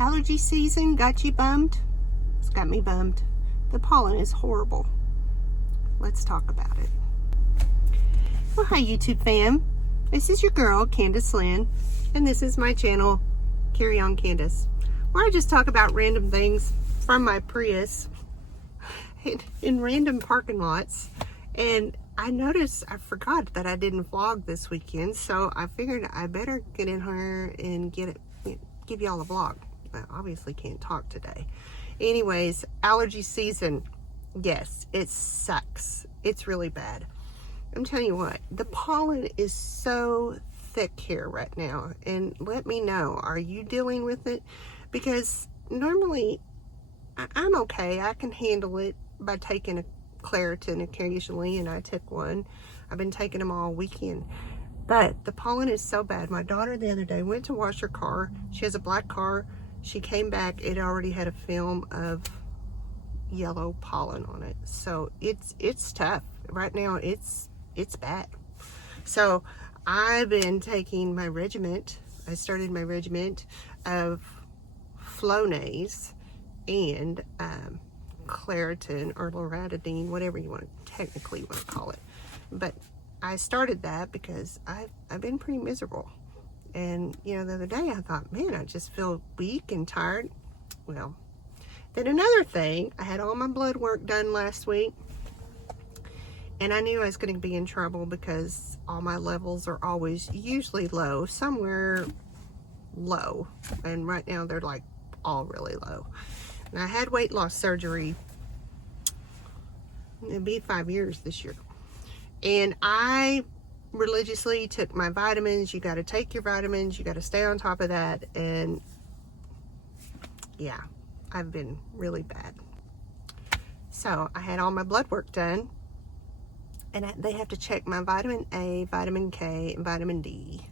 Allergy season got you bummed? It's got me bummed. The pollen is horrible. Let's talk about it. Well, hi YouTube fam. This is your girl, Candace Lynn, and this is my channel, Carry On Candace, where I just talk about random things from my Prius in random parking lots. And I noticed I forgot that I didn't vlog this weekend, so I figured I better get in here and give y'all a vlog. I obviously can't talk today. Anyways, allergy season. Yes, it sucks. It's really bad. I'm telling you what, the pollen is so thick here right now. And let me know, are you dealing with it? Because normally I'm okay. I can handle it by taking a Claritin occasionally, and I took one. I've been taking them all weekend. But the pollen is so bad. My daughter the other day went to wash her car. She has a black car. She came back, it already had a film of yellow pollen on it. So it's tough. Right now it's bad. So I've been taking my regiment. I started my regiment of Flonase and Claritin or loratadine, whatever you want to technically want to call it. But I started that because I've been pretty miserable. And, you know, the other day I thought, man, I just feel weak and tired. Well, then another thing, I had all my blood work done last week. And I knew I was going to be in trouble because all my levels are always usually low, somewhere low. And right now they're like all really low. And I had weight loss surgery. It'll be 5 years this year. And I religiously took my vitamins. You got to take your vitamins. You got to stay on top of that. And yeah, I've been really bad. So I had all my blood work done. And they have to check my vitamin A, vitamin K, and vitamin D.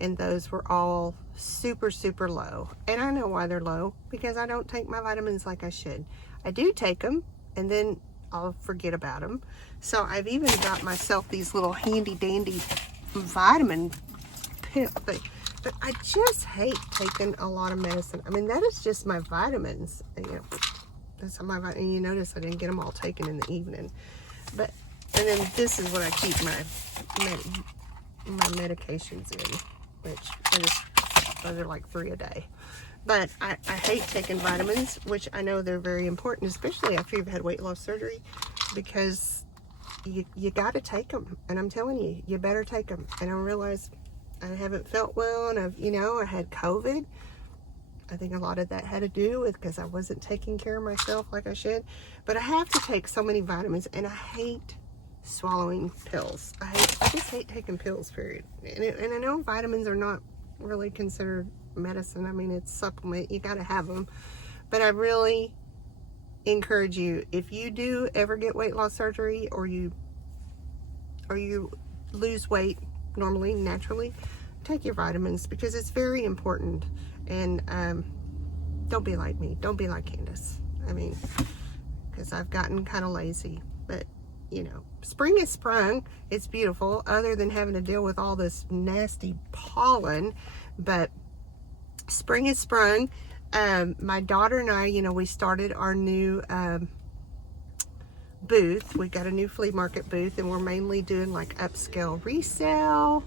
And those were all super, super low. And I know why they're low, because I don't take my vitamins like I should. I do take them, and then I'll forget about them. So I've even got myself these little handy dandy vitamin pill thing. But I just hate taking a lot of medicine. I mean, that is just my vitamins. And, you know, that's my vitamins. And you notice I didn't get them all taken in the evening. But, and then this is what I keep my medications in, which those are like 3 a day. But I hate taking vitamins, which I know they're very important, especially after you've had weight loss surgery, because you got to take them. And I'm telling you, you better take them. And I realized I haven't felt well, and I had COVID. I think a lot of that had to do with because I wasn't taking care of myself like I should. But I have to take so many vitamins, and I hate swallowing pills. I just hate taking pills, period. And I know vitamins are not really considered medicine. I mean, it's supplement. You got to have them. But I really encourage you, if you do ever get weight loss surgery, or you lose weight normally, naturally, take your vitamins, because it's very important. And don't be like me. Don't be like Candace. I mean, because I've gotten kind of lazy. But you know, spring has sprung. It's beautiful, other than having to deal with all this nasty pollen. But spring has sprung. My daughter and I, we started our new booth. We got a new flea market booth, and we're mainly doing like upscale resale,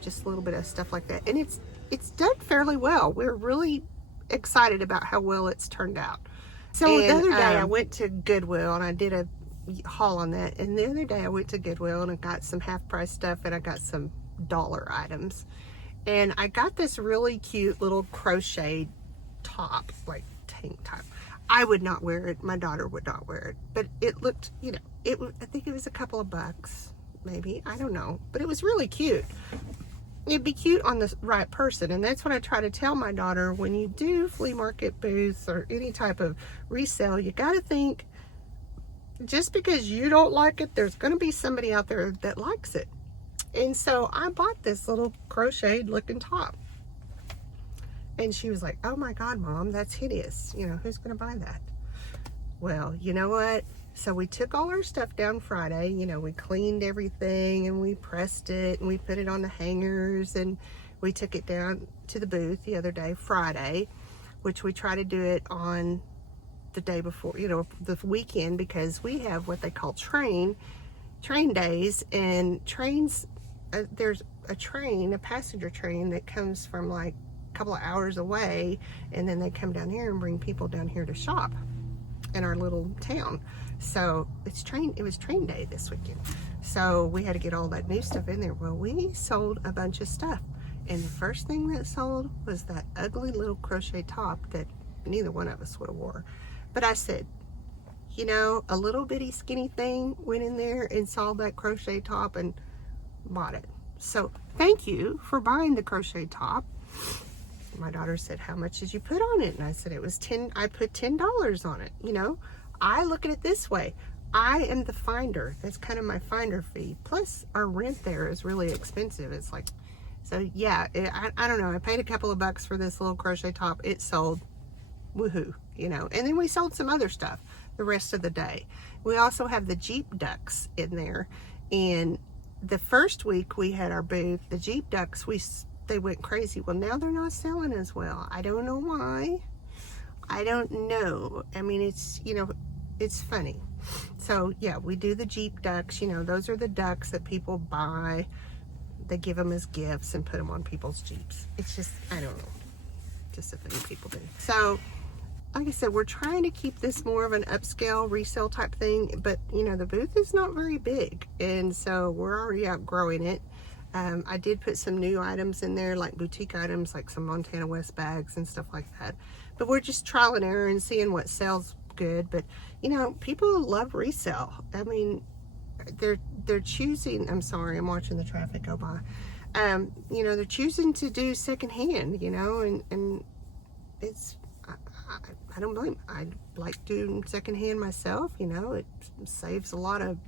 just a little bit of stuff like that. And it's done fairly well. We're really excited about how well it's turned out. So the other day I went to Goodwill, and I did a haul on that. And the other day I went to Goodwill, and I got some half price stuff, and I got some dollar items. And I got this really cute little crocheted top, like tank top. I would not wear it. My daughter would not wear it. But it looked, I think it was a couple of bucks, maybe. I don't know. But it was really cute. It'd be cute on the right person. And that's what I try to tell my daughter. When you do flea market booths or any type of resale, you got to think, just because you don't like it, there's going to be somebody out there that likes it. And so I bought this little crocheted looking top. And she was like, oh my God, Mom, that's hideous. Who's going to buy that? Well, you know what? So we took all our stuff down Friday. We cleaned everything, and we pressed it, and we put it on the hangers, and we took it down to the booth the other day, Friday, which we try to do it on the day before, you know, the weekend, because we have what they call train days. And trains, there's a passenger train that comes from like a couple of hours away, and then they come down here and bring people down here to shop in our little town. So it was train day this weekend, so we had to get all that new stuff in there. Well, we sold a bunch of stuff, and the first thing that sold was that ugly little crochet top that neither one of us would have wore. But I said, you know, a little bitty skinny thing went in there and saw that crochet top and bought it. So thank you for buying the crochet top. My daughter said, how much did you put on it? And I said, I put $10 on it. You know, I look at it this way. I am the finder. That's kind of my finder fee. Plus our rent there is really expensive. It's like, so yeah, I don't know. I paid a couple of bucks for this little crochet top. It sold. Woohoo, you know. And then we sold some other stuff the rest of the day. We also have the Jeep ducks in there. And the first week we had our booth, the Jeep ducks, they went crazy. Well, now they're not selling as well. I don't know why. I don't know. I mean, it's, you know, it's funny. So yeah, we do the Jeep ducks. You know, those are the ducks that people buy. They give them as gifts and put them on people's Jeeps. It's just, I don't know, just a thing people do. So like I said, we're trying to keep this more of an upscale resale type thing, but you know, the booth is not very big, and so we're already outgrowing it. I did put some new items in there, like boutique items, like some Montana West bags and stuff like that. But we're just trial and error and seeing what sells good. But you know, people love resale. I mean, they're choosing. I'm sorry, I'm watching the traffic go by. You know, they're choosing to do secondhand. You know, and it's. I don't blame. I like doing secondhand myself. You know, it saves a lot of.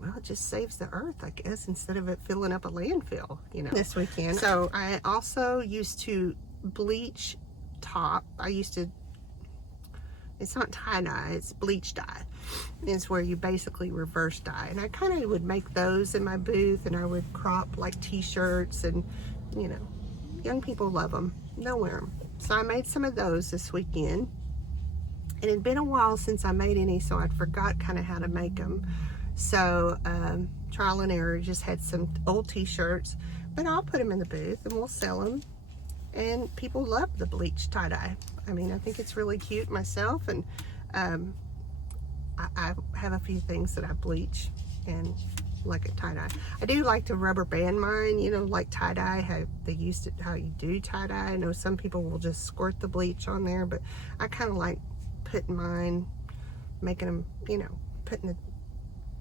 Well, it just saves the earth, I guess, instead of it filling up a landfill, you know, this weekend. So I also used to bleach top. It's not tie-dye, it's bleach dye. It's where you basically reverse dye. And I kind of would make those in my booth, and I would crop like t-shirts, and, you know, young people love them. They'll wear them. So I made some of those this weekend. And it had been a while since I made any, so I'd forgot kind of how to make them. So trial and error, just had some old t-shirts, but I'll put them in the booth and we'll sell them. And people love the bleach tie-dye. I mean, I think it's really cute myself, and I have a few things that I bleach and like a tie-dye. I do like to rubber band mine, you know, like tie-dye, how they used it, how you do tie-dye. I know some people will just squirt the bleach on there, but I kind of like putting mine, making them, you know, putting the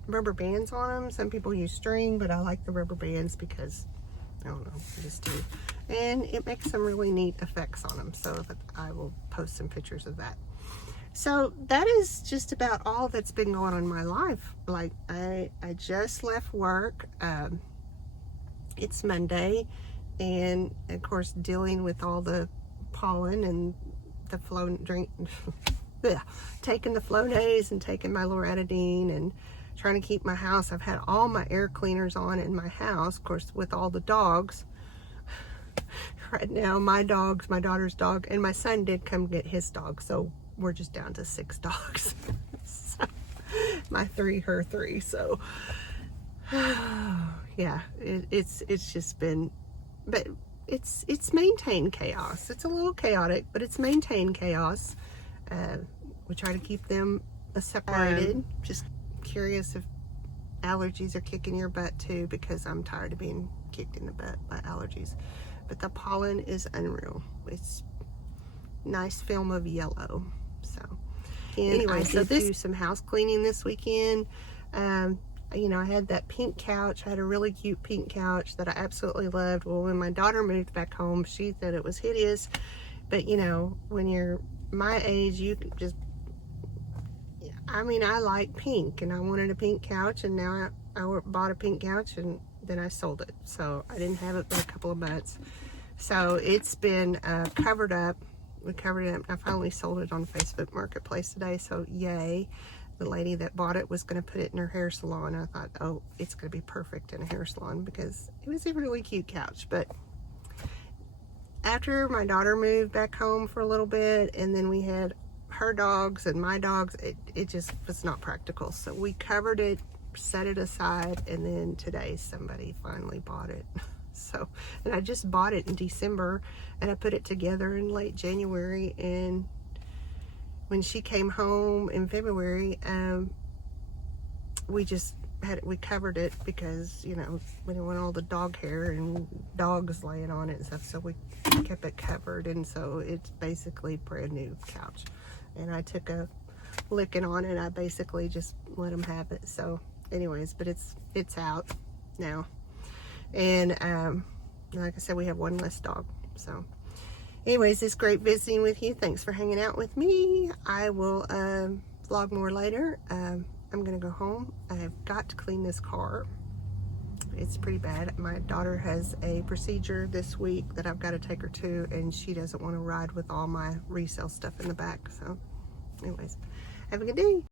rubber bands on them. Some people use string, but I like the rubber bands because, I don't know, I just do. And it makes some really neat effects on them, so that I will post some pictures of that. So that is just about all that's been going on in my life. Like, I just left work. It's Monday, and of course dealing with all the pollen and the taking the Flonase and taking my loratadine and trying to keep my house. I've had all my air cleaners on in my house, of course, with all the dogs. Right now, my dogs, my daughter's dog, and my son did come get his dog, so we're just down to 6 dogs. So, my 3, her 3. So, yeah, it's just been, but it's maintained chaos. It's a little chaotic, but it's maintained chaos. We try to keep them separated. Just curious if allergies are kicking your butt too, because I'm tired of being kicked in the butt by allergies. But the pollen is unreal. It's nice film of yellow. So anyway, so this do some house cleaning this weekend. You know, I had that pink couch. I had a really cute pink couch that I absolutely loved. Well, when my daughter moved back home, she said it was hideous. But you know, when you're my age, you can just, I mean, I like pink, and I wanted a pink couch, and now I bought a pink couch, and then I sold it. So I didn't have it for a couple of months. So it's been covered up. We covered it up. I finally sold it on Facebook Marketplace today, so yay. The lady that bought it was going to put it in her hair salon. I thought, oh, it's going to be perfect in a hair salon, because it was a really cute couch. But after my daughter moved back home for a little bit, and then we had her dogs and my dogs, it just was not practical. So we covered it, set it aside, and then today somebody finally bought it. So, and I just bought it in December, and I put it together in late January, and when she came home in February, we covered it because, you know, we didn't want all the dog hair and dogs laying on it and stuff, so we kept it covered. And so it's basically brand new couch, and I took a licking on it. I basically just let them have it. So anyways, but it's out now, and like I said, we have one less dog. So anyways, it's great visiting with you. Thanks for hanging out with me. I will vlog more later. I'm gonna go home. I have got to clean this car. It's pretty bad. My daughter has a procedure this week that I've got to take her to, and she doesn't want to ride with all my resale stuff in the back. So anyways, have a good day.